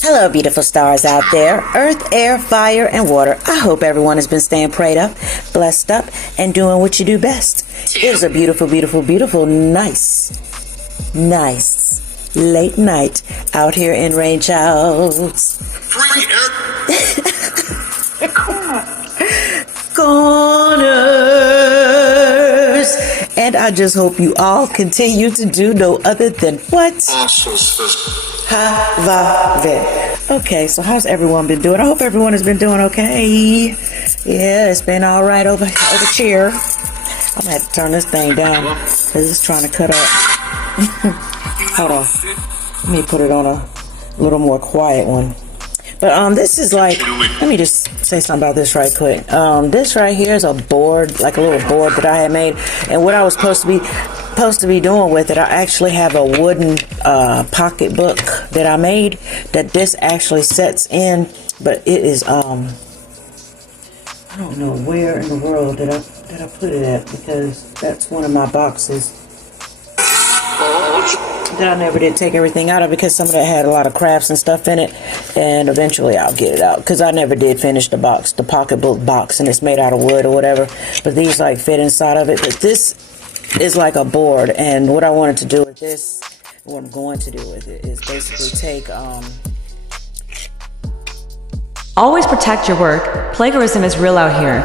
Hello, beautiful stars out there. Earth, air, fire, and water. I hope everyone has been staying prayed up, blessed up, and doing what you do best. It is a beautiful, beautiful, beautiful, nice late night out here in Range House. Corners. And I just hope you all continue to do no other than what? Have it. Okay, so how's everyone been doing? I hope everyone has been doing okay. Yeah, it's been all right over here. I'm gonna have to turn this thing down because it's trying to cut up. Hold on. Let me put it on a little more quiet one. But this is like, let me just say something about this right quick. This right here is a board, like a little board that I had made, and what I was supposed to be doing with it, I actually have a wooden pocket book that I made that this actually sets in, but it is I don't know where in the world did I put it at, because that's one of my boxes that I never did take everything out of, because some of it had a lot of crafts and stuff in it, and eventually I'll get it out, because I never did finish the box, the pocketbook box, and it's made out of wood or whatever, but these like fit inside of it. But this is like a board, and what I wanted to do with this, what I'm going to do with it, is basically take Always protect your work. Plagiarism is real out here.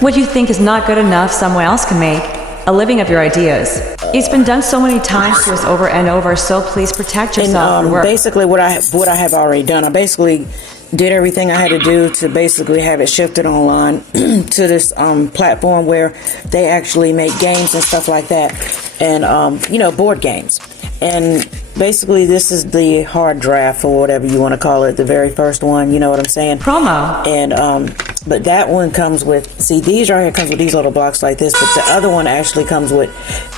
What you think is not good enough, someone else can make a living of your ideas. It's been done so many times to us over and over, so please protect yourself and work. Basically what I have already done, I basically did everything I had to do to basically have it shifted online to this platform where they actually make games and stuff like that, and you know, board games. And basically this is the hard draft, or whatever you want to call it, the very first one, you know what I'm saying? Promo. And but that one comes with, see, these right here comes with these little blocks like this, but the other one actually comes with,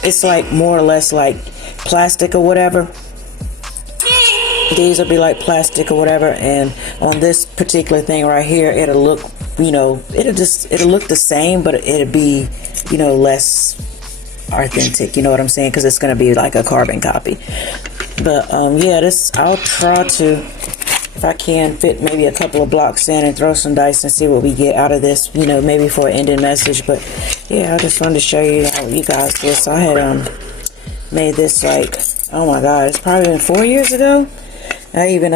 it's like more or less like plastic or whatever. These will be like plastic or whatever, and on this particular thing right here, it'll look, you know, it'll look the same, but it'll be, you know, less authentic, you know what I'm saying, because it's going to be like a carbon copy. But yeah, this, I'll try to, if I can, fit maybe a couple of blocks in and throw some dice and see what we get out of this, you know, maybe for an ending message. But yeah, I just wanted to show you how you guys this. I had made this like, oh my god, it's probably been 4 years ago. I even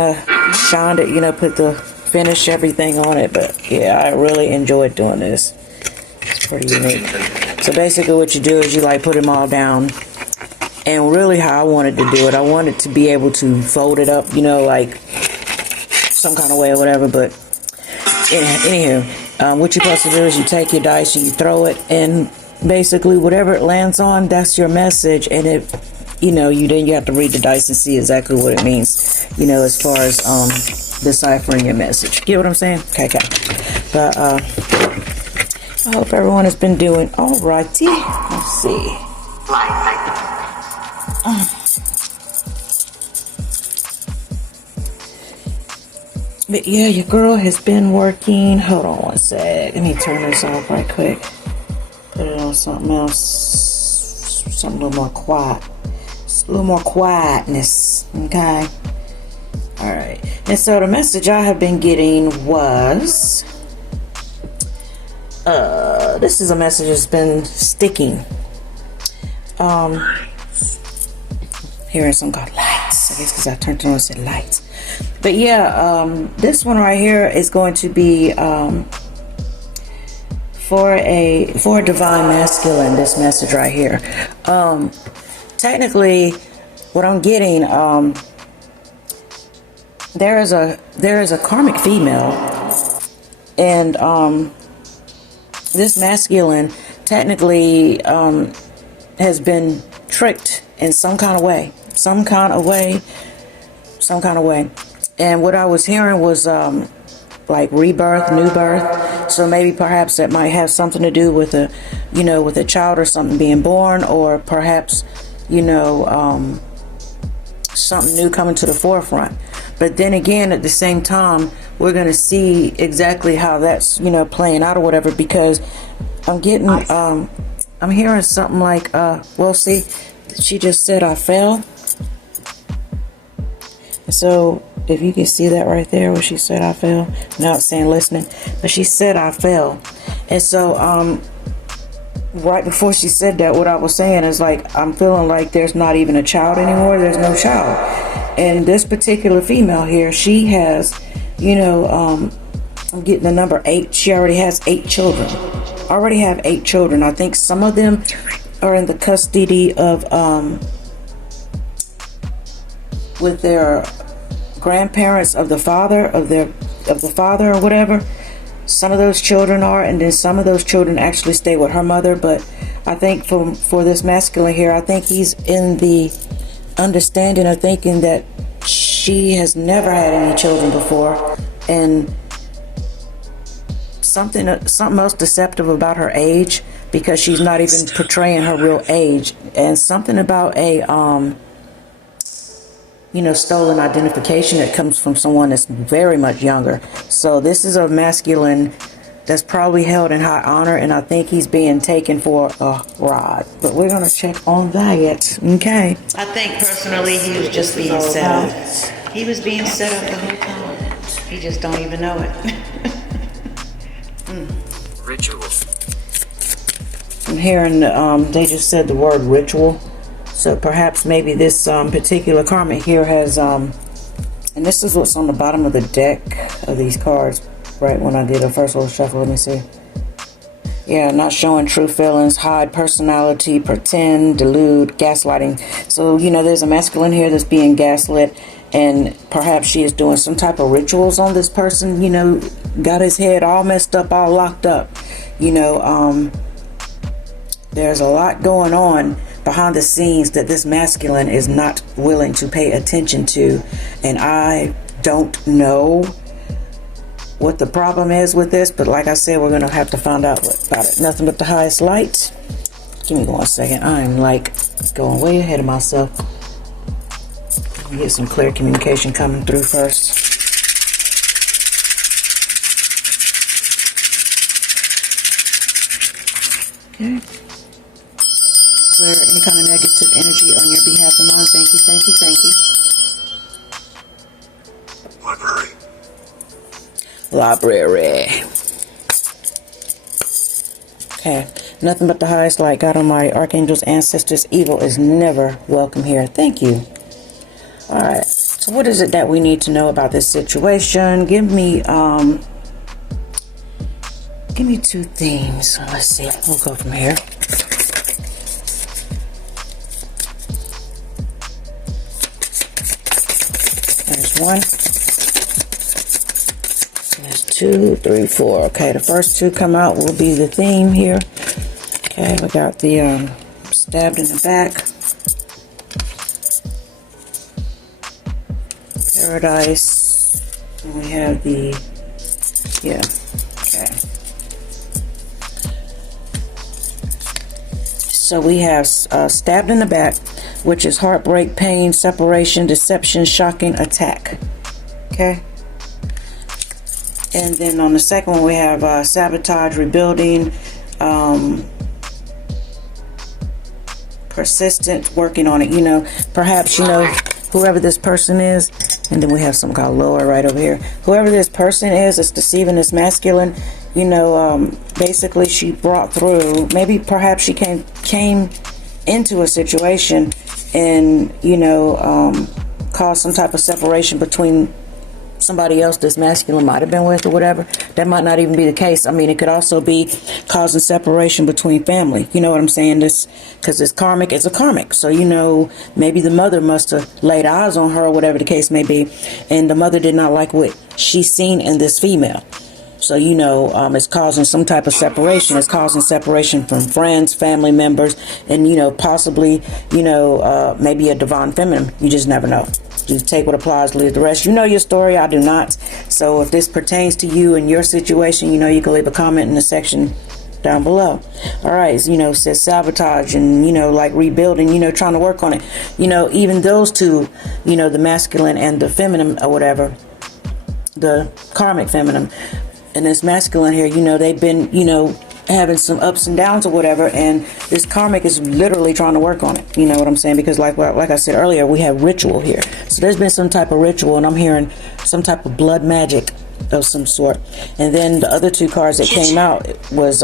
shined it, you know, put the finish everything on it. But yeah, I really enjoyed doing this. It's pretty unique. So basically what you do is you like put them all down, and really how I wanted to do it, I wanted to be able to fold it up, you know, like some kind of way or whatever. But anywho, what you're supposed to do is you take your dice and you throw it, and basically whatever it lands on, that's your message. And it, you know, then you have to read the dice and see exactly what it means, you know, as far as deciphering your message. Get what I'm saying? Okay. But I hope everyone has been doing alrighty. Let's see. But yeah, your girl has been working. Hold on one sec. Let me turn this off right quick. Put it on something else. Something a little more quiet. Just a little more quietness. Okay. Alright. And so the message I have been getting was, this is a message that's been sticking. Hearing some called lights. I guess because I turned it on and said lights. But yeah, this one right here is going to be for a divine masculine. This message right here. Technically, what I'm getting, there is a karmic female, and this masculine technically has been tricked in some kind of way. And what I was hearing was like rebirth, new birth. So maybe perhaps that might have something to do with a, you know, with a child or something being born, or perhaps, you know, something new coming to the forefront. But then again, at the same time, we're going to see exactly how that's, you know, playing out or whatever, because I'm getting, I'm hearing something like, well, see, she just said I fell. So if you can see that right there, where she said I fell. Now it's saying listening, but she said I fell. And so right before she said that, what I was saying is like, I'm feeling like there's not even a child anymore. There's no child. And this particular female here, she has, I'm getting the number 8. She already has 8 children. Already have 8 children. I think some of them are in the custody of with their grandparents of the father of the father or whatever. Some of those children are, and then some of those children actually stay with her mother. But I think for this masculine here, I think he's in the understanding of thinking that she has never had any children before, and something else deceptive about her age, because she's not even portraying her real age, and something about a stolen identification that comes from someone that's very much younger. So this is a masculine that's probably held in high honor, and I think he's being taken for a ride. But we're gonna check on that. Okay. I think personally he was just being set up. He was being set up the whole time. He just don't even know it. Ritual. I'm hearing they just said the word ritual. So perhaps maybe this particular karmic here has, and this is what's on the bottom of the deck of these cards, right when I did a first little shuffle. Let me see. Yeah, not showing true feelings, hide personality, pretend, delude, gaslighting. So, there's a masculine here that's being gaslit, and perhaps she is doing some type of rituals on this person, got his head all messed up, all locked up. There's a lot going on behind the scenes that this masculine is not willing to pay attention to, and I don't know what the problem is with this, but like I said, we're gonna have to find out about it. Nothing but the highest light. Give me 1 second. I'm like going way ahead of myself. Let me get some clear communication coming through first. Okay. Clear any kind of negative energy on your behalf and mine. Thank you, thank you, thank you. Library. Okay. Nothing but the highest light. God Almighty, archangels, ancestors, evil is never welcome here. Thank you. Alright. So what is it that we need to know about this situation? Give me 2 themes. Let's see. We'll go from here. There's 1. There's 2, 3, 4. Okay, the first 2 come out will be the theme here. Okay, we got the stabbed in the back. Paradise. And we have the, okay. So we have stabbed in the back, which is heartbreak, pain, separation, deception, shocking, attack. Okay. And then on the second one, we have sabotage, rebuilding, persistent, working on it. Perhaps, whoever this person is. And then we have something called lower right over here. Whoever this person is that's deceiving this masculine, basically she brought through, maybe perhaps she came into a situation and, caused some type of separation between somebody else this masculine might have been with or whatever. That might not even be the case. I mean, it could also be causing separation between family. You know what I'm saying? This, because it's karmic, it's a karmic. So, maybe the mother must have laid eyes on her or whatever the case may be. And the mother did not like what she's seen in this female. So, it's causing some type of separation. It's causing separation from friends, family members, and, possibly, maybe a divine feminine. You just never know. You take what applies, leave the rest. You know your story, I do not. So if this pertains to you and your situation, you can leave a comment in the section down below. All right, says sabotage and, like rebuilding, trying to work on it. Even those two, the masculine and the feminine or whatever, the karmic feminine, and this masculine here, they've been, having some ups and downs or whatever, and this karmic is literally trying to work on it. You know what I'm saying? Because like I said earlier, we have ritual here. So there's been some type of ritual, and I'm hearing some type of blood magic of some sort. And then the other two cards that came out was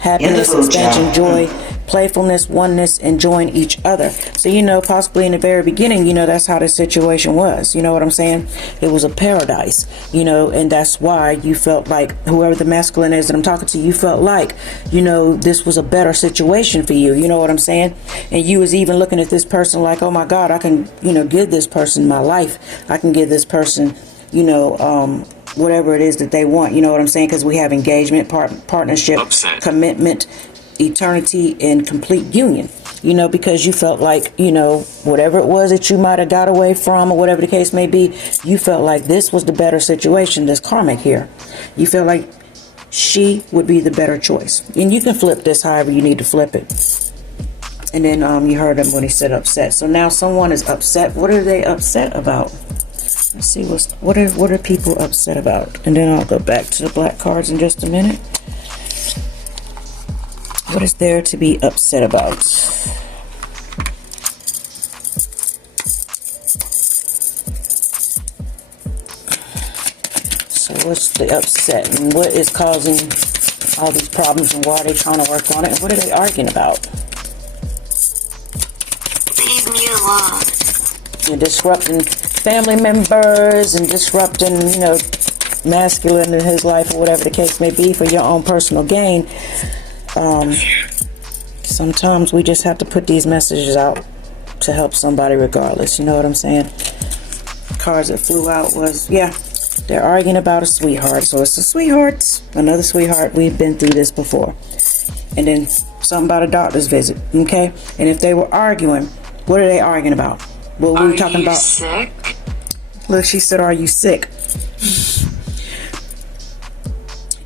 happiness, expansion, joy, playfulness, oneness, enjoying each other. So, you know, possibly in the very beginning, you know, that's how the situation was. You know what I'm saying? It was a paradise, you know, and that's why you felt like, whoever the masculine is that I'm talking to, you felt like, you know, this was a better situation for you. You know what I'm saying? And you was even looking at this person like, oh my God, I can, you know, give this person my life. I can give this person, you know, whatever it is that they want. You know what I'm saying? Because we have engagement, partnership, commitment, eternity, and complete union. You know, because you felt like, you know, whatever it was that you might have got away from or whatever the case may be, you felt like this was the better situation, this karmic here. You felt like she would be the better choice. And you can flip this however you need to flip it. And then you heard him when he said upset. So now someone is upset. What are they upset about? Let's see, what are people upset about? And then I'll go back to the black cards in just a minute. What is there to be upset about? So what's the upset, and what is causing all these problems, and why are they trying to work on it, and what are they arguing about? Leave me alone. You're disrupting family members and disrupting, you know, masculine in his life or whatever the case may be for your own personal gain. Sometimes we just have to put these messages out to help somebody regardless. You know what I'm saying? Cards that flew out was, yeah, they're arguing about a sweetheart. So it's a sweetheart, another sweetheart. We've been through this before. And then something about a doctor's visit, okay? And if they were arguing, what are they arguing about? What were we talking about? Are you sick? Look, she said, are you sick?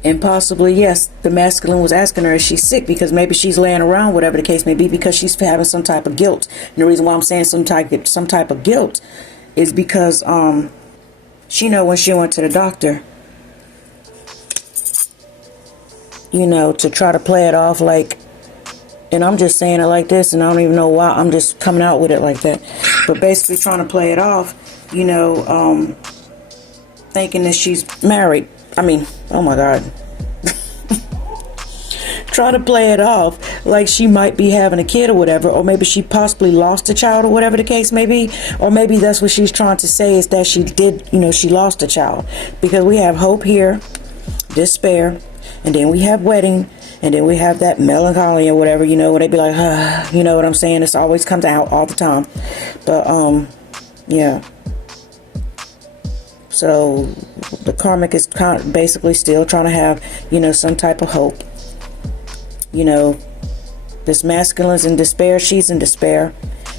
And possibly, yes, the masculine was asking her, is she sick? Because maybe she's laying around, whatever the case may be, because she's having some type of guilt. And the reason why I'm saying some type of guilt is because she know when she went to the doctor, you know, to try to play it off like, and I'm just saying it like this, and I don't even know why I'm just coming out with it like that, but basically trying to play it off, you know, thinking that she's married. I mean, oh my God. Trying to play it off like she might be having a kid or whatever, or maybe she possibly lost a child or whatever the case may be, or maybe that's what she's trying to say, is that she did, you know, she lost a child. Because we have hope here, despair, and then we have wedding, and then we have that melancholy or whatever, you know, where they be like, you know what I'm saying? It always comes out all the time. But, yeah. So the karmic is basically still trying to have, you know, some type of hope. You know, this masculine's in despair. She's in despair.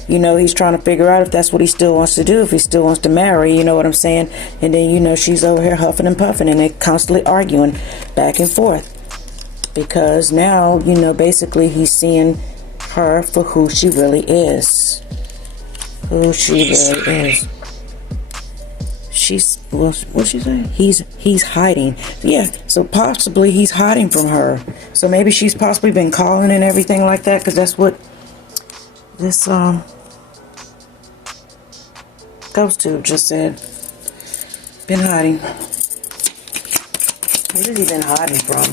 You know, he's trying to figure out if that's what he still wants to do, if he still wants to marry, you know what I'm saying? And then, you know, she's over here huffing and puffing, and they're constantly arguing back and forth. Because now, you know, basically he's seeing her for who she really is. Who she really is. She's, what's she saying? He's hiding. Yeah, so possibly he's hiding from her. So maybe she's possibly been calling and everything like that, because that's what this ghost tube just said. Been hiding. What has he been hiding from?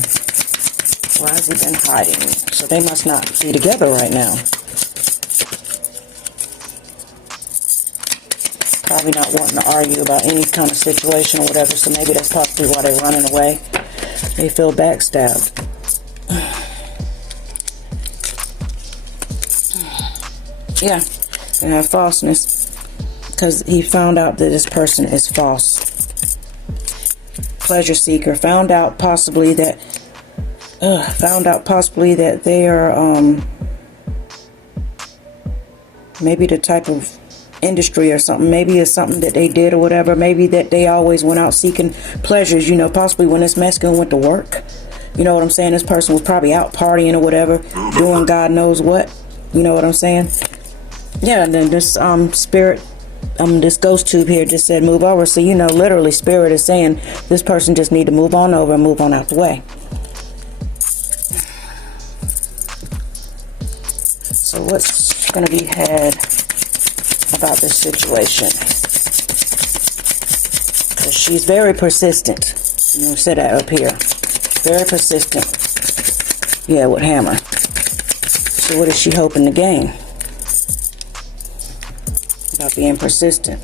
Why has he been hiding? So they must not be together right now. Probably not wanting to argue about any kind of situation or whatever, so maybe that's possibly why they're running away. They feel backstabbed. Yeah, and have falseness, because he found out that this person is false. Pleasure seeker. Found out possibly that they are maybe the type of industry or something. Maybe it's something that they did or whatever. Maybe that they always went out seeking pleasures, you know, possibly when this masculine went to work. You know what I'm saying? This person was probably out partying or whatever, doing God knows what. You know what I'm saying? Yeah, and then this spirit, this ghost tube here just said move over. So, you know, literally spirit is saying this person just need to move on over and move on out the way. So what's going to be had about this situation? Because she's very persistent. I'm going to say that up here. Very persistent. Yeah, with hammer. So what is she hoping to gain? About being persistent.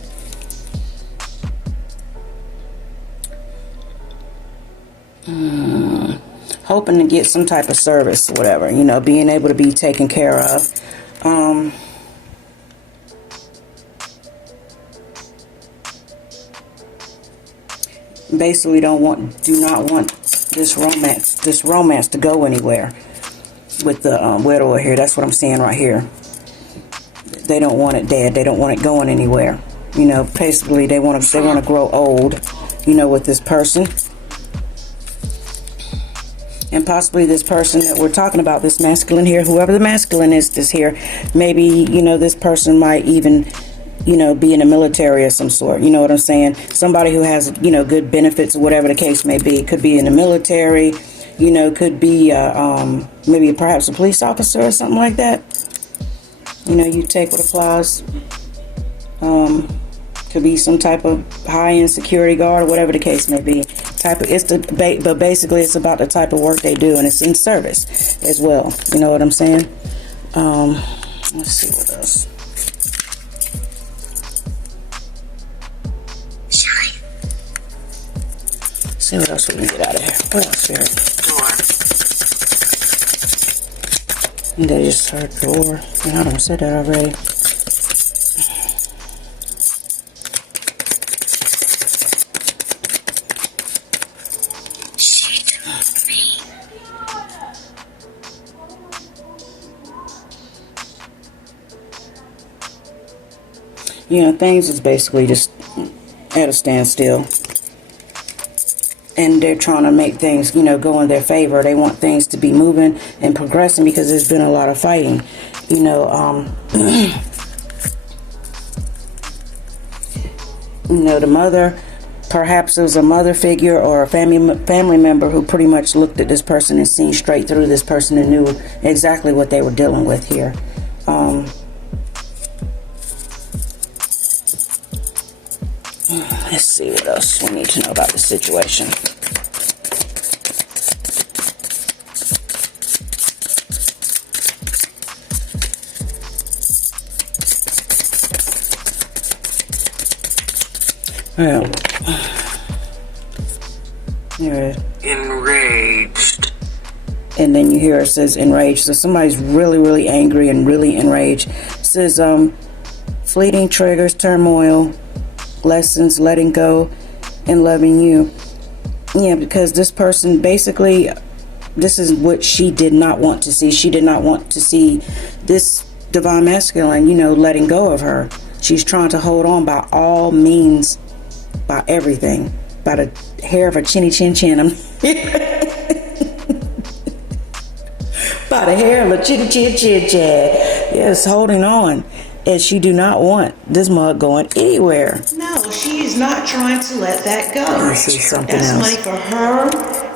Hoping to get some type of service or whatever, you know, being able to be taken care of. Basically do not want this romance to go anywhere with the widower here. That's what I'm seeing right here. They don't want it dead. They don't want it going anywhere. You know, basically they want to grow old, you know, with this person. And possibly this person that we're talking about, this masculine here, whoever the masculine is this here, maybe, you know, this person might even, you know, be in the military of some sort. You know what I'm saying? Somebody who has, you know, good benefits or whatever the case may be. Could be in the military, you know, could be maybe perhaps a police officer or something like that. You know, you take what applies. Could be some type of high-end security guard or whatever the case may be. But basically it's about the type of work they do, and it's in service as well. You know what I'm saying? Let's see what else. See what else we can get out of here. What else, Spirit? Door. They just heard door. I don't said that already. You know, things is basically just at a standstill. And they're trying to make things, you know, go in their favor. They want things to be moving and progressing because there's been a lot of fighting. You know, you know, the mother, perhaps it was a mother figure or a family member who pretty much looked at this person and seen straight through this person and knew exactly what they were dealing with here. Let's see what else we need to know about the situation. Well, here enraged. And then you hear it says enraged. So somebody's really, really angry and really enraged. It says fleeting triggers, turmoil, lessons, letting go, and loving you. Yeah, because this person basically, this is what she did not want to see. She did not want to see this divine masculine, you know, letting go of her. She's trying to hold on by all means, by everything, by the hair of her chinny chin chin. By the hair of her chinny chin chin chin. Yes, holding on. And she do not want this mug going anywhere. No, she is not trying to let that go. I see something That's else. money for her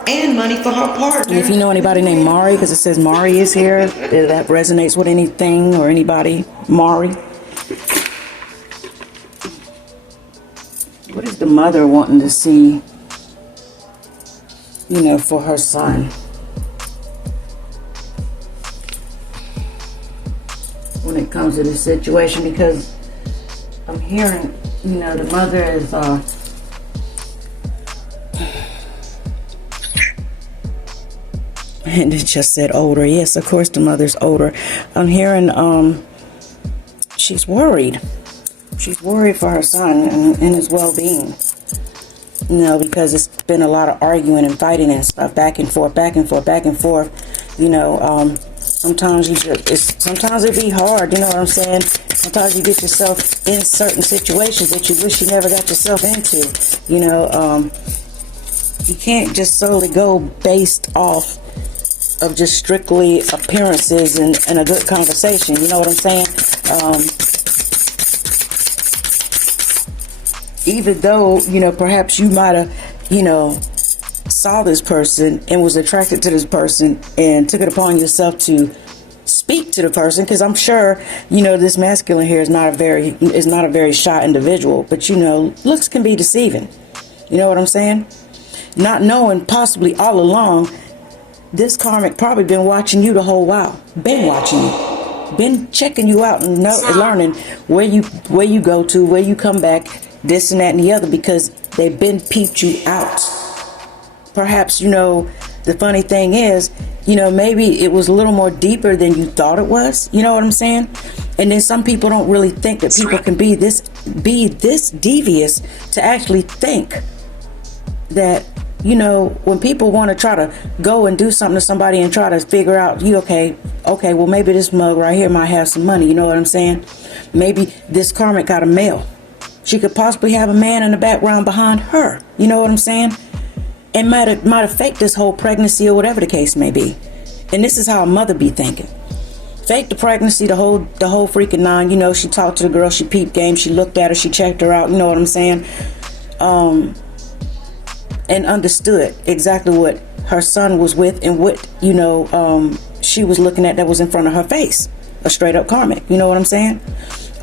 and money for her partner. And if you know anybody named Mari, because it says Mari is here, if that resonates with anything or anybody, Mari. What is the mother wanting to see, you know, for her son? When it comes to this situation, because I'm hearing, you know, the mother is and it just said older. Yes, of course the mother's older. I'm hearing she's worried. She's worried for her son and his well-being. You know, because it's been a lot of arguing and fighting and stuff, back and forth, back and forth, back and forth. You know, sometimes sometimes it be hard, you know what I'm saying? Sometimes you get yourself in certain situations that you wish you never got yourself into. You know, you can't just solely go based off of just strictly appearances and a good conversation. You know what I'm saying? Even though, you know, perhaps you might have, you know, saw this person and was attracted to this person and took it upon yourself to speak to the person, because I'm sure, you know, this masculine here is not a very shy individual, but you know, looks can be deceiving. You know what I'm saying? Not knowing possibly all along, this karmic probably been watching you the whole while. Been watching you. Been checking you out and learning where you go to, where you come back, this and that and the other, because they've been peeped you out. Perhaps, you know, the funny thing is, you know, maybe it was a little more deeper than you thought it was. You know what I'm saying? And then some people don't really think that people can be this devious to actually think that, you know, when people want to try to go and do something to somebody and try to figure out, okay, well, maybe this mug right here might have some money. You know what I'm saying? Maybe this karmic got a male. She could possibly have a man in the background behind her. You know what I'm saying? And might have faked this whole pregnancy or whatever the case may be. And this is how a mother be thinking. Fake the pregnancy, the whole freaking nine. You know, she talked to the girl, she peeped game, she looked at her, she checked her out. You know what I'm saying? And understood exactly what her son was with and what, you know, she was looking at that was in front of her face. A straight up karmic. You know what I'm saying?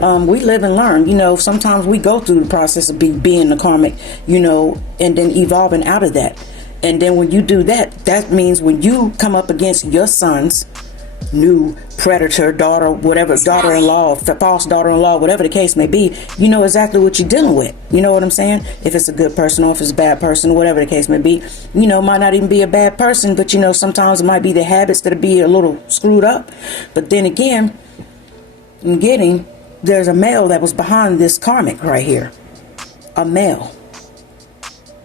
We live and learn. You know, sometimes we go through the process of being the karmic, you know, and then evolving out of that. And then when you do that, that means when you come up against your son's new predator, daughter, whatever, daughter-in-law, false daughter-in-law, whatever the case may be, you know exactly what you're dealing with. You know what I'm saying? If it's a good person or if it's a bad person, whatever the case may be, you know, might not even be a bad person, but you know, sometimes it might be the habits that be a little screwed up. But then again, there's a male that was behind this karmic right here. A male.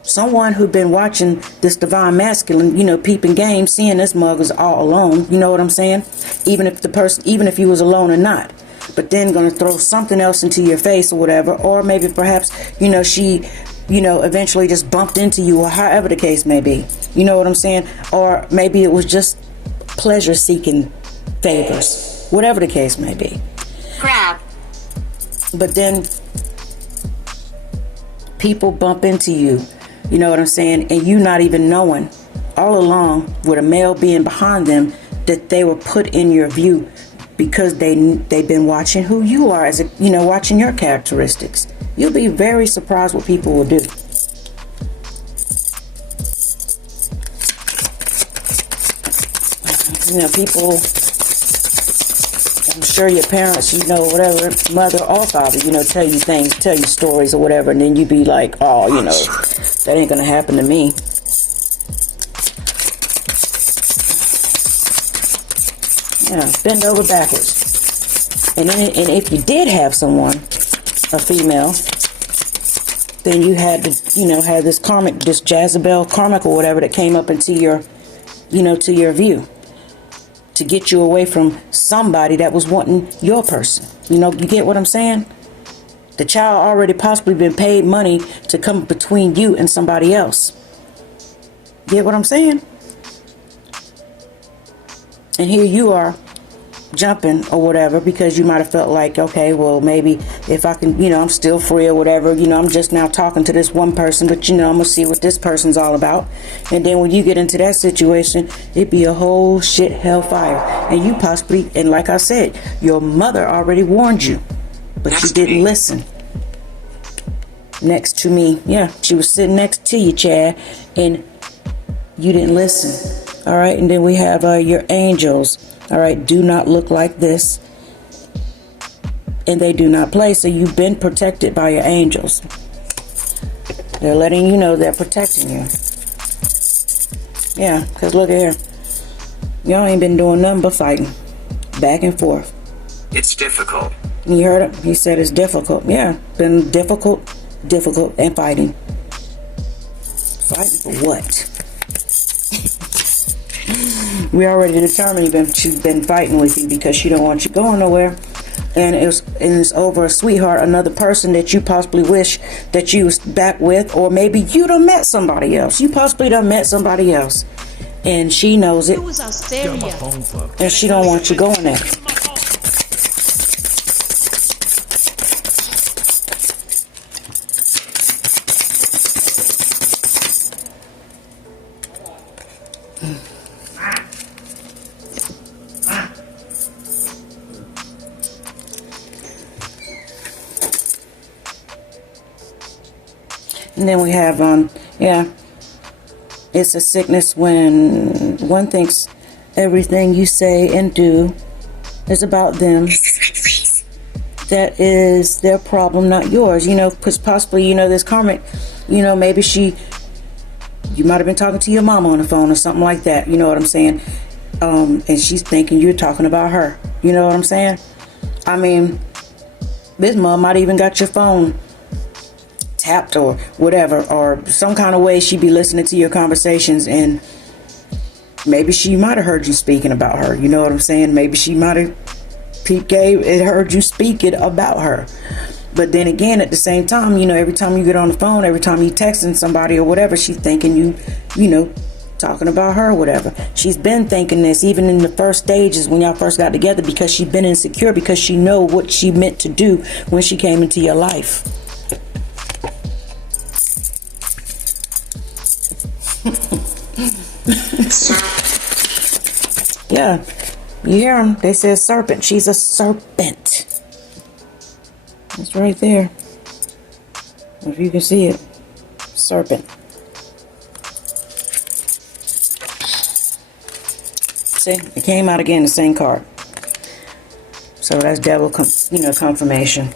Someone who'd been watching this divine masculine, you know, peeping game, seeing this mug is all alone. You know what I'm saying? Even if you was alone or not. But then gonna throw something else into your face or whatever. Or maybe perhaps, you know, she, you know, eventually just bumped into you or however the case may be. You know what I'm saying? Or maybe it was just pleasure seeking favors. Whatever the case may be. Crap. But then people bump into you, you know what I'm saying, and you not even knowing all along with a male being behind them that they were put in your view because they've been watching who you are, as a, you know, watching your characteristics. You'll be very surprised what people will do. You know, people, I'm sure your parents, you know, whatever, mother or father, you know, tell you things, tell you stories or whatever, and then you be like, oh, you know, that ain't gonna happen to me. Yeah, bend over backwards. And if you did have someone, a female, then you had to, you know, have this karmic, this Jezebel karmic or whatever that came up into your, you know, to your view, to get you away from somebody that was wanting your person. You know, you get what I'm saying? The child already possibly been paid money to come between you and somebody else. Get what I'm saying? And here you are jumping or whatever because you might have felt like, okay, well, maybe if I can, you know, I'm still free or whatever, you know, I'm just now talking to this one person, but you know, I'm gonna see what this person's all about. And then when you get into that situation, it'd be a whole shit hellfire. And you possibly, and like I said, your mother already warned you, but you didn't listen. Next to me, yeah, she was sitting next to you, Chad, and you didn't listen. All right, and then we have your angels. All right, do not look like this, and they do not play. So you've been protected by your angels. They're letting you know they're protecting you. Yeah, because look at here, y'all ain't been doing nothing but fighting, back and forth. It's difficult. You heard him? He said it's difficult. Yeah, been difficult, and fighting. Fighting for what? We already determined she's been fighting with you because she don't want you going nowhere, and it's over a sweetheart, another person that you possibly wish that you was back with, or maybe you done met somebody else. You possibly done met somebody else, and she knows it, and she don't want you going there. And then we have, it's a sickness when one thinks everything you say and do is about them. That is their problem, not yours. Because possibly, this karmic, maybe you might have been talking to your mama on the phone or something like that. You know what I'm saying? And she's thinking you're talking about her. You know what I'm saying? I mean, this mom might even got your phone tapped or whatever, or some kind of way she'd be listening to your conversations, and maybe she might have heard you speaking about her. You know what I'm saying? Maybe she might have heard you speaking about her. But then again, at the same time, every time you get on the phone, every time you texting somebody or whatever, she's thinking you talking about her or whatever. She's been thinking this even in the first stages when y'all first got together, because she's been insecure, because she know what she meant to do when she came into your life. Yeah, you hear them? They said serpent. She's a serpent. It's right there. If you can see it. Serpent. See, it came out again, the same card. So that's devil, confirmation.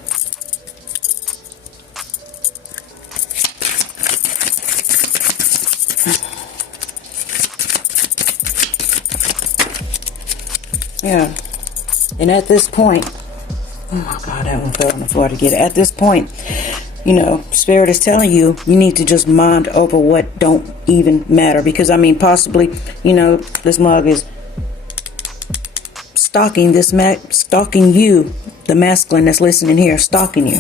Yeah. And at this point, oh my God, that one fell on the floor to get it. At this point, Spirit is telling you, you need to just mind over what don't even matter. Because, possibly, this mug is stalking you, the masculine that's listening here, stalking you.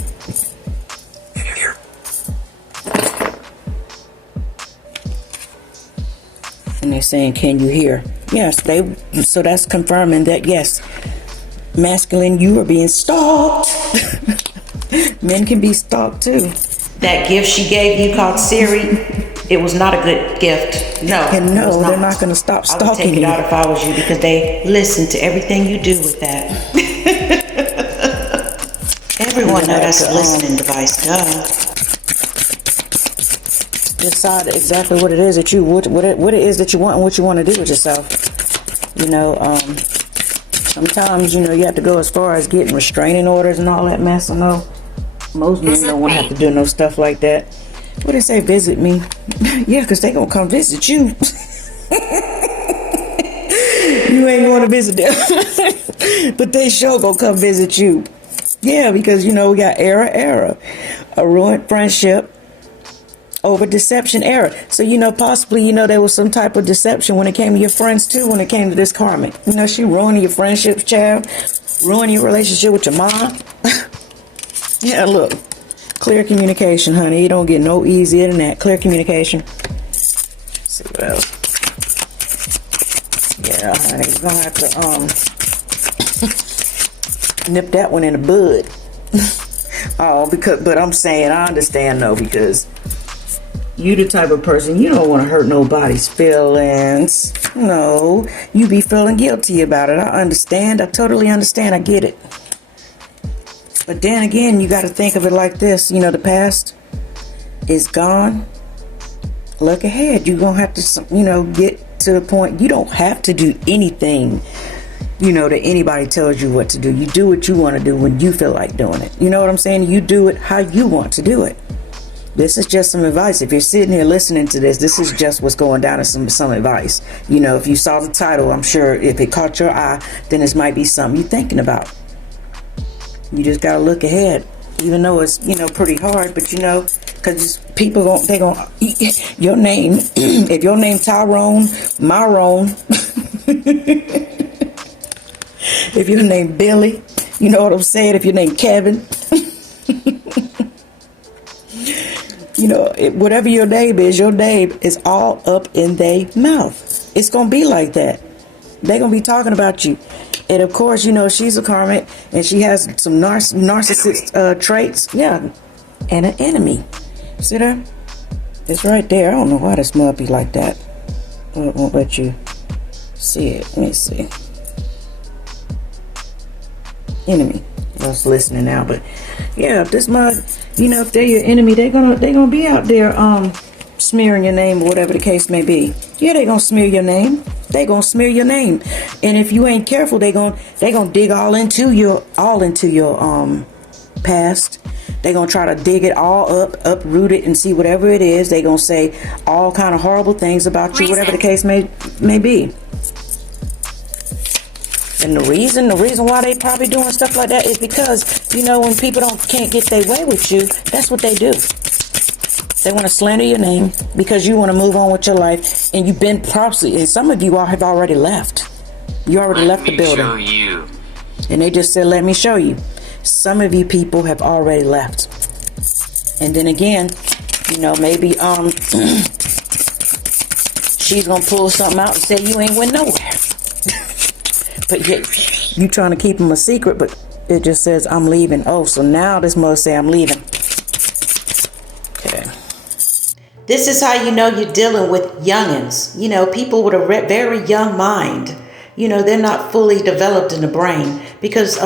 And they're saying, can you hear? Yes, so that's confirming that, yes, masculine, you are being stalked. Men can be stalked too. That gift she gave you called Siri, it was not a good gift. No. And no, they're not going to stop stalking you. I would take it out if I was you, because they listen to everything you do with that. Everyone knows that's a listening device, duh. Decide exactly what it is that what it is that you want and what you want to do with yourself. Sometimes you have to go as far as getting restraining orders and all that mess. I know most men don't want to have to do no stuff like that. What they say, visit me? Yeah, because they gonna come visit you. You ain't going to visit them, but they sure gonna come visit you. Yeah, because we got error, a ruined friendship over deception, error. So possibly there was some type of deception when it came to your friends too. When it came to this karmic, she ruining your friendships, child, ruining your relationship with your mom. Yeah, look, clear communication, honey. It don't get no easier than that. Clear communication. Let's see what else. Yeah, honey, you're gonna have to nip that one in the bud. But I'm saying I understand though, because you the type of person, you don't want to hurt nobody's feelings. No, you be feeling guilty about it. I understand. I totally understand. I get it. But then again, you got to think of it like this. The past is gone. Look ahead. You're going to have to, get to the point. You don't have to do anything, that anybody tells you what to do. You do what you want to do when you feel like doing it. You know what I'm saying? You do it how you want to do it. This is just some advice. If you're sitting here listening to this is just what's going down as some advice. If you saw the title, I'm sure if it caught your eye, then this might be something you're thinking about. You just got to look ahead, even though it's, pretty hard, but because people they gonna your name, if your name Tyrone, Myron, if your name Billy, you know what I'm saying? If your name Kevin, whatever your name is all up in their mouth. It's going to be like that. They're going to be talking about you. And of course, she's a karmic and she has some narcissist traits. Yeah. And an enemy. See that? It's right there. I don't know why this mug be like that. I won't let you see it. Let me see. Enemy. I was listening now, but yeah, this mug, you know, if they're your enemy, they're gonna be out there smearing your name or whatever the case may be. Yeah, they're gonna smear your name. They gonna smear your name. And if you ain't careful, they gonna dig all into your past. They gonna try to dig it all up, uproot it, and see whatever it is. They gonna say all kind of horrible things about you, whatever the case may be. And the reason why they probably doing stuff like that is because, you know, when people can't get their way with you, that's what they do. They want to slander your name because you want to move on with your life, and you've been probably, and some of you all have already left. You already left the building. Let me show you. And they just said, let me show you. Some of you people have already left. And then again, you know, maybe she's gonna pull something out and say you ain't went nowhere. But yet you trying to keep them a secret, but it just says I'm leaving. Oh, so now this must say I'm leaving. Okay. This is how you know you're dealing with youngins. You know, people with a very young mind. You know, they're not fully developed in the brain, because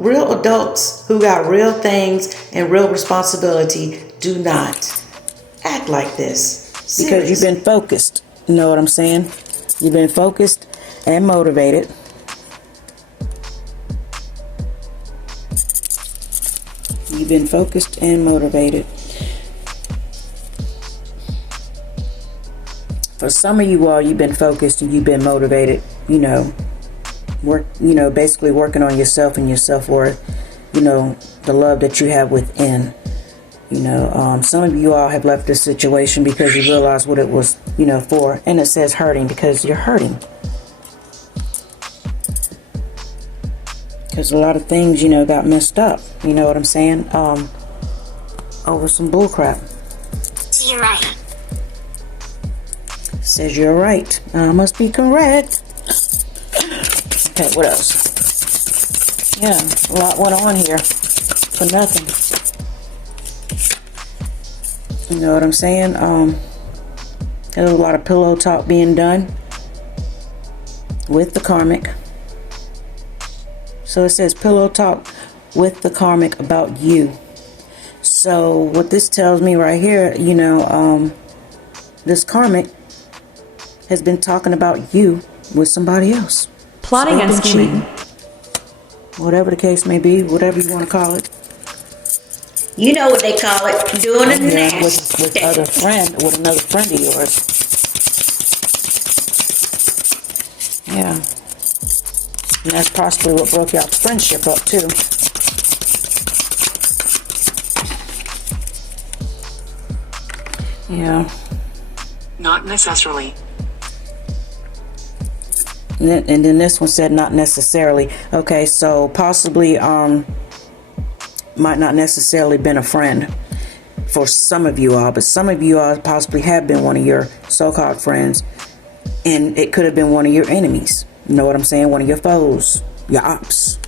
real adults who got real things and real responsibility do not act like this. Because you've been focused. You know what I'm saying? You've been focused and motivated. You've been focused and motivated. For some of you all, you've been focused and you've been motivated, you know, basically working on yourself and your self-worth, you know, the love that you have within. You know, some of you all have left this situation because you realized what it was, you know, for. And it says hurting because you're hurting. Because a lot of things, you know, got messed up. You know what I'm saying? Over some bullcrap. You're right. Says you're right. I must be correct. Okay, what else? Yeah, a lot went on here for nothing. You know what I'm saying? There's a lot of pillow talk being done with the karmic. So it says pillow talk with the karmic about you. So what this tells me right here, you know, this karmic has been talking about you with somebody else. Plotting and scheming. Whatever the case may be, whatever you want to call it. You know what they call it, doing a Yeah, nasty. with another friend of yours. Yeah. And that's possibly what broke your friendship up too. Yeah. Not necessarily. And then this one said not necessarily. Okay, so possibly might not necessarily been a friend for some of you all, but some of you all possibly have been one of your so-called friends, and it could have been one of your enemies. You know what I'm saying? One of your foes, your ops.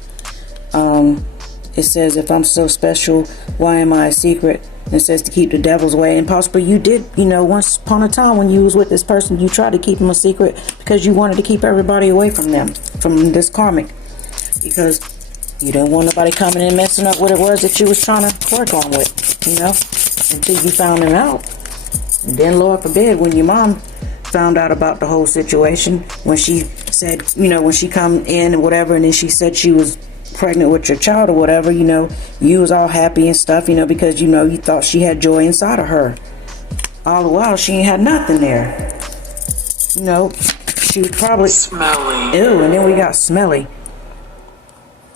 It says, if I'm so special, why am I a secret? And it says to keep the devil's away. And possibly you did, you know, once upon a time when you was with this person, you tried to keep them a secret because you wanted to keep everybody away from them, from this karmic, because you didn't want nobody coming in messing up what it was that you was trying to work on with, you know, until you found them out. And then, Lord forbid, when your mom found out about the whole situation, when she said, you know, when she come in and whatever, and then she said she was pregnant with your child or whatever, you know, you was all happy and stuff, you know, because, you know, you thought she had joy inside of her. All the while, she ain't had nothing there. You know, she was probably Smelly. ew, and then we got smelly.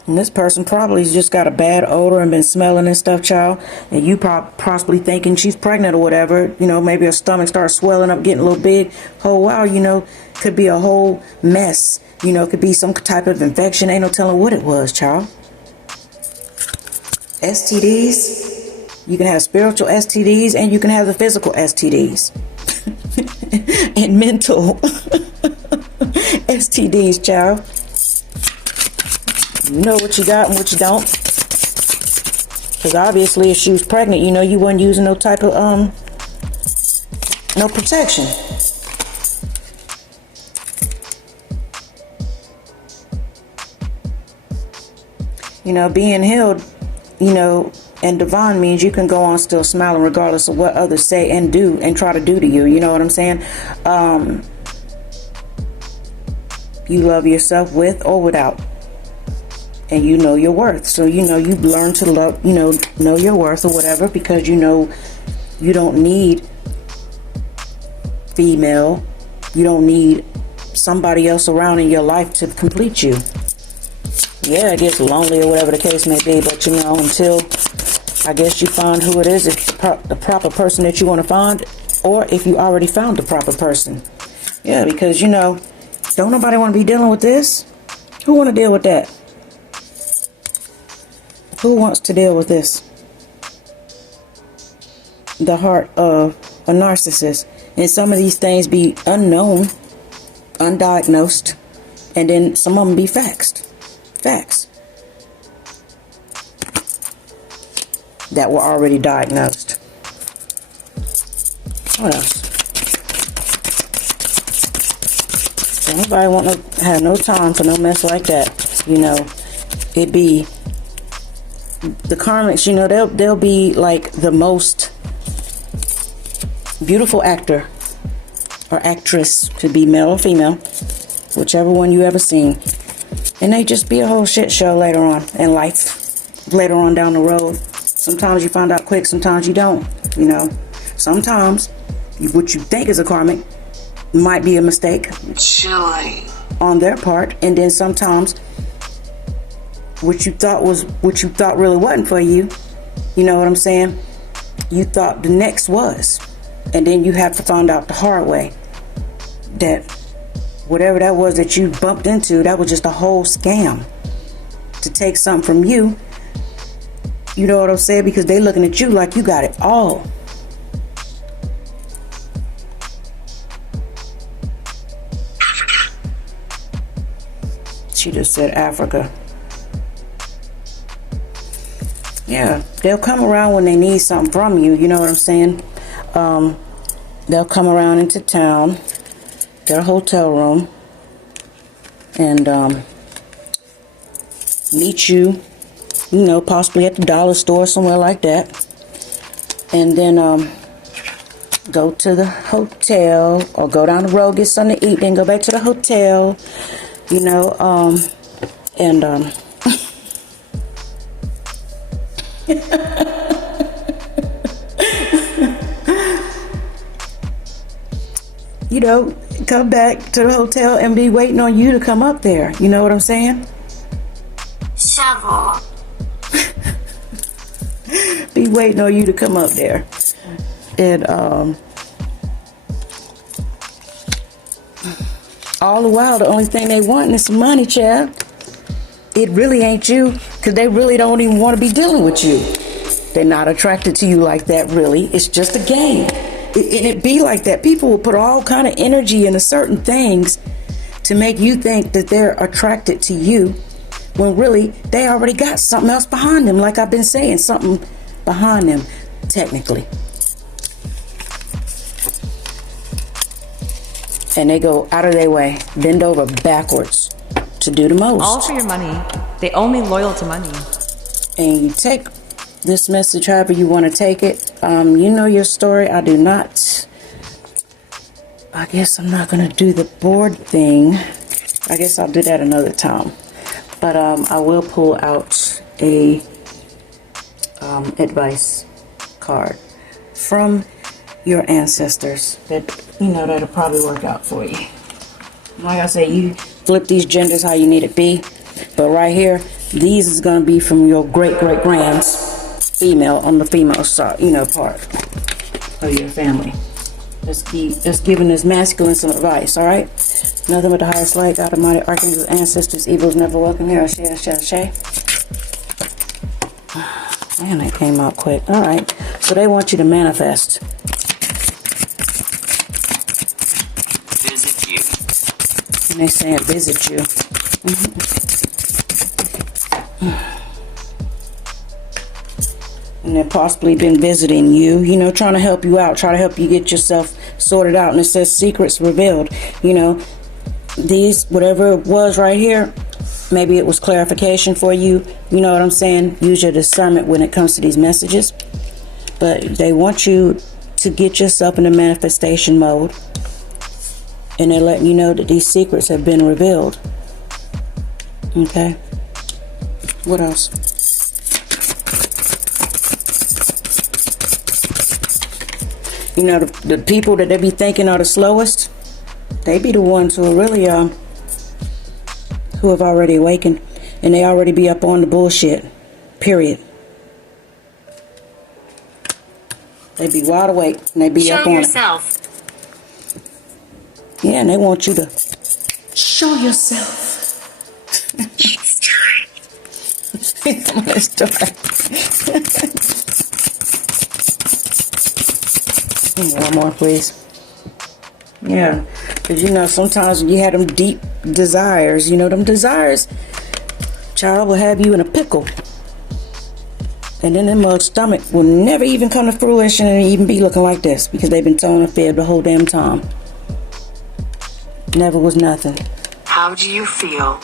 And this person probably just got a bad odor and been smelling and stuff, child. And you possibly thinking she's pregnant or whatever. You know, maybe her stomach starts swelling up, getting a little big. Oh, wow, you know, could be a whole mess. You know, it could be some type of infection. Ain't no telling what it was, child. STDs. You can have spiritual STDs and you can have the physical STDs. And mental STDs, child. You know what you got and what you don't. Because obviously if she was pregnant, you know, you wasn't using no type of, no protection. You know, being healed, you know, And divine means you can go on still smiling regardless of what others say and do and try to do to you. You know what I'm saying? You love yourself with or without. And you know your worth. So you know you've learned to love, know your worth or whatever, because you know you don't need female. You don't need somebody else around in your life to complete you. Yeah, it gets lonely or whatever the case may be, but until I guess you find who it is, if the proper person that you want to find, or if you already found the proper person. Yeah, because don't nobody want to be dealing with this. Who want to deal with that? Who wants to deal with this? The heart of a narcissist. And some of these things be unknown, undiagnosed, and then some of them be facts that were already diagnosed. What else? Anybody have no time for no mess like that? It be the karmics. They'll be like the most beautiful actor or actress, could be male or female, whichever one you ever seen, and they just be a whole shit show later on in life, later on down the road. Sometimes you find out quick, sometimes you don't. Sometimes what you think is a karmic might be a mistake on their part, and then sometimes what you thought really wasn't for you. You know what I'm saying? You thought the next was. And then you have to find out the hard way that whatever that was that you bumped into, that was just a whole scam to take something from you. You know what I'm saying? Because they looking at you like you got it all. She just said Africa. Yeah, they'll come around when they need something from you. You know what I'm saying? They'll come around into town, get a hotel room, and meet you, possibly at the dollar store, somewhere like that. And then go to the hotel or go down the road, get something to eat, then go back to the hotel, come back to the hotel and be waiting on you to come up there. You know what I'm saying? Shovel. Be waiting on you to come up there. And all the while, the only thing they want is some money, child. It really ain't you, because they really don't even want to be dealing with you. They're not attracted to you like that, really. It's just a game. And it be like that. People will put all kind of energy into certain things to make you think that they're attracted to you, when really they already got something else behind them. Like I've been saying, something behind them, technically. And they go out of their way, bend over backwards to do the most. All for your money. They only loyal to money. And you take this message however you want to take it. You know your story. I do not. I guess I'm not going to do the board thing. I guess I'll do that another time. But I will pull out a advice card from your ancestors that that'll probably work out for you. Like I say, you flip these genders how you need it be. But right here, these is going to be from your great-great-grands, female, on the female side, part of your family. Let's giving this masculine some advice, all right? Nothing but the highest light, God Almighty, archangels, ancestors, evils never welcome here. Shay. Man, that came out quick. All right. So they want you to manifest. Visit you. And they saying visit you. And they've possibly been visiting you, trying to help you out, try to help you get yourself sorted out. And it says secrets revealed. These, whatever it was right here, maybe it was clarification for you. You know what I'm saying? Use your discernment when it comes to these messages. But they want you to get yourself in a manifestation mode. And they're letting you know that these secrets have been revealed. Okay. What else? You know, the people that they be thinking are the slowest, they be the ones who are really, who have already awakened. And they already be up on the bullshit. Period. They be wide awake and they be up on yourself. it. Yeah, and they want you to show yourself. It's dark. One more, please. Yeah, because you know, sometimes when you have them deep desires, you know, them desires, child, will have you in a pickle. And then them mug's stomach will never even come to fruition and even be looking like this because they've been telling a fib the whole damn time. Never was nothing. How do you feel?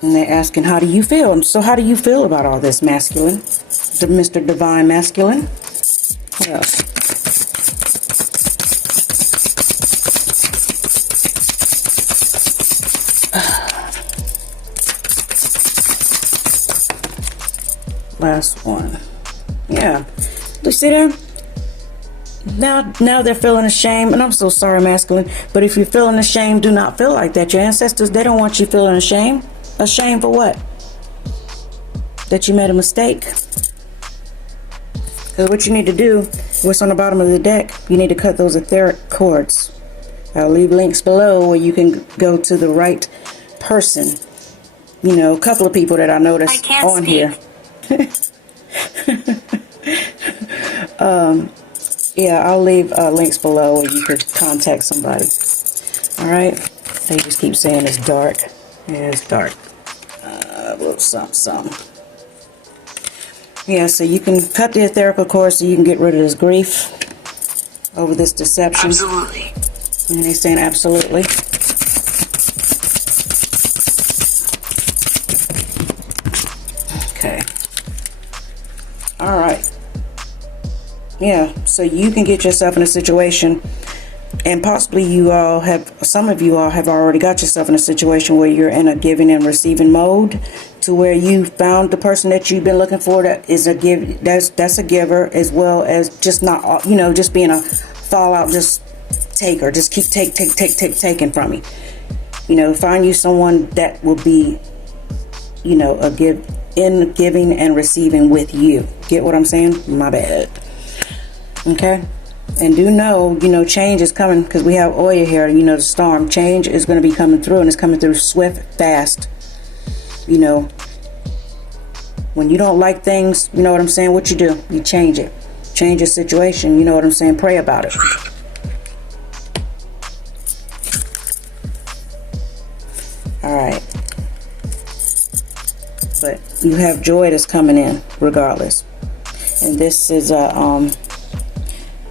And they're asking, how do you feel? And so how do you feel about all this, masculine? The Mr. Divine Masculine? What else? Last one. Yeah. You see there? Now they're feeling ashamed, and I'm so sorry, masculine, but if you're feeling ashamed, do not feel like that. Your ancestors, they don't want you feeling ashamed. Ashamed for what? That you made a mistake. Because what you need to do, what's on the bottom of the deck, you need to cut those etheric cords. I'll leave links below where you can go to the right person. You know, a couple of people that I know that's on here. Yeah, I'll leave links below where you could contact somebody. Alright? They just keep saying it's dark. Yeah, it's dark. Little something. Yeah, so you can cut the etherical cord so you can get rid of this grief over this deception. Absolutely. And they're saying absolutely. Okay. Alright. Yeah, so you can get yourself in a situation, and possibly some of you all have already got yourself in a situation where you're in a giving and receiving mode, to where you found the person that you've been looking for that is that's a giver, as well as just not, you know, just being a fallout, just taker, just keep taking from me. You know, find you someone that will be, you know, in giving and receiving with you. Get what I'm saying? My bad. Okay? And do know, you know, change is coming, because we have Oya here, you know, the storm. Change is going to be coming through, and it's coming through swift, fast. You know, when you don't like things, you know what I'm saying, what you do? You change it. Change your situation, you know what I'm saying? Pray about it. Alright. But you have joy that's coming in, regardless. And this is a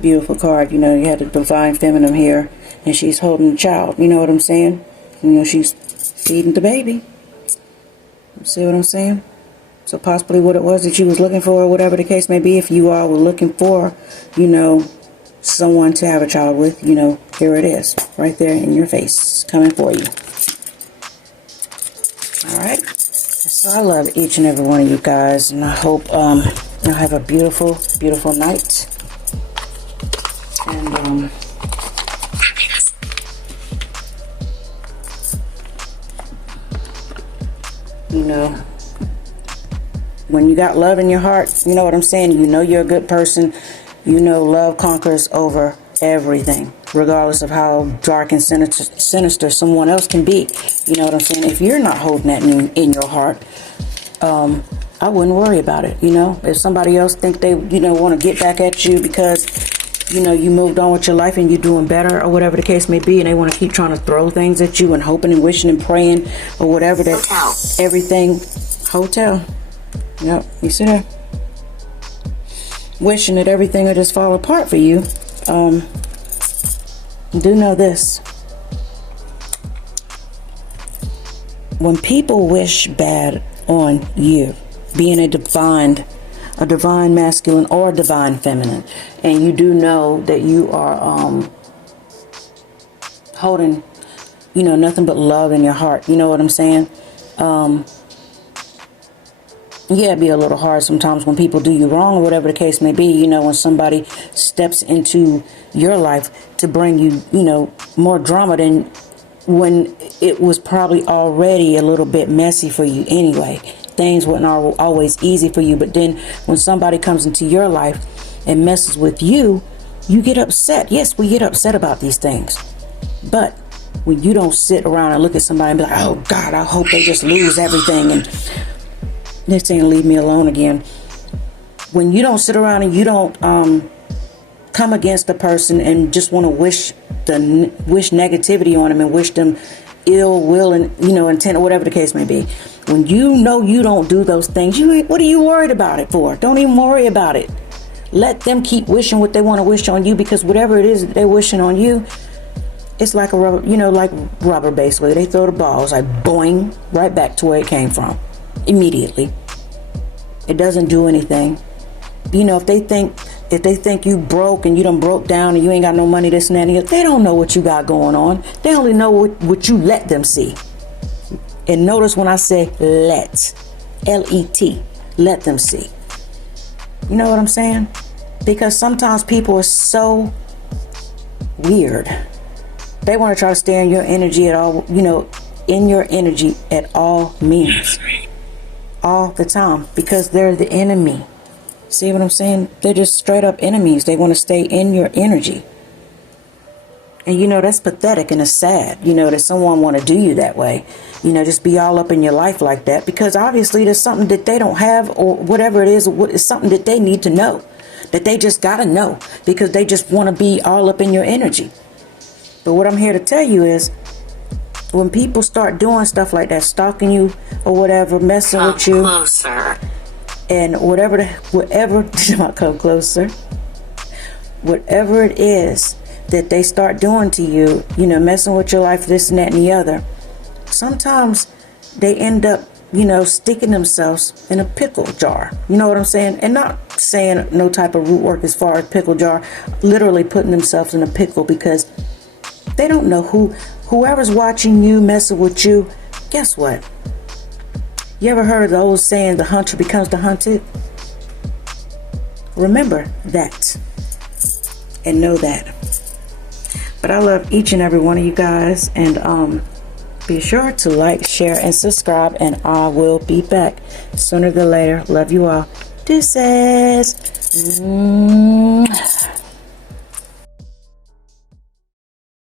beautiful card. You know, you had the divine feminine here, and she's holding the child. You know what I'm saying? You know, she's feeding the baby. See what I'm saying? So possibly what it was that you was looking for, or whatever the case may be, if you all were looking for, you know, someone to have a child with, you know, here it is, right there in your face, coming for you. Alright? So I love each and every one of you guys, and I hope you'll have a beautiful, beautiful night. And you know, when you got love in your heart, you know what I'm saying, you know you're a good person. You know love conquers over everything, regardless of how dark and sinister someone else can be. You know what I'm saying? If you're not holding that in your heart, I wouldn't worry about it. You know, if somebody else think they, you know, want to get back at you because, you know, you moved on with your life and you're doing better, or whatever the case may be, and they want to keep trying to throw things at you and hoping and wishing and praying or whatever, that everything, hotel, yep, you see that, wishing that everything will just fall apart for you. Do know this, when people wish bad on you, being a divine masculine or divine feminine, and you do know that you are holding, nothing but love in your heart. You know what I'm saying? Yeah, it'd be a little hard sometimes when people do you wrong or whatever the case may be, when somebody steps into your life to bring you, more drama than when it was probably already a little bit messy for you anyway. Things weren't always easy for you, but then when somebody comes into your life and messes with you, you get upset. Yes, we get upset about these things. But when you don't sit around and look at somebody and be like, oh God, I hope they just lose everything, and they're saying leave me alone again. When you don't sit around and you don't come against the person and just want to wish negativity on them and wish them ill will and intent or whatever the case may be. When you know you don't do those things, what are you worried about it for? Don't even worry about it. Let them keep wishing what they want to wish on you, because whatever it is that they're wishing on you, it's like a rubber, like rubber basically. They throw the ball, it's like boing, right back to where it came from. Immediately. It doesn't do anything. If they think you broke and you done broke down and you ain't got no money, this and that, and they don't know what you got going on. They only know what you let them see. And notice when I say let, L-E-T, let them see. You know what I'm saying? Because sometimes people are so weird. They want to try to stay in your energy at all, in your energy at all means. All the time, because they're the enemy. See what I'm saying? They're just straight up enemies. They want to stay in your energy. And that's pathetic and it's sad, that someone want to do you that way. Just be all up in your life like that, because obviously there's something that they don't have, or whatever it is, it's something that they need to know, that they just got to know, because they just want to be all up in your energy. But what I'm here to tell you is, when people start doing stuff like that, stalking you or whatever, messing with you, closer. And whatever come closer, whatever it is that they start doing to you, messing with your life, this and that and the other, sometimes they end up, sticking themselves in a pickle jar. You know what I'm saying? And not saying no type of root work as far as pickle jar, literally putting themselves in a pickle, because they don't know whoever's watching you, messing with you. Guess what? You ever heard of the old saying, the hunter becomes the hunted? Remember that and know that. But I love each and every one of you guys, and be sure to like, share, and subscribe, and I will be back sooner than later. Love you all. Deuces.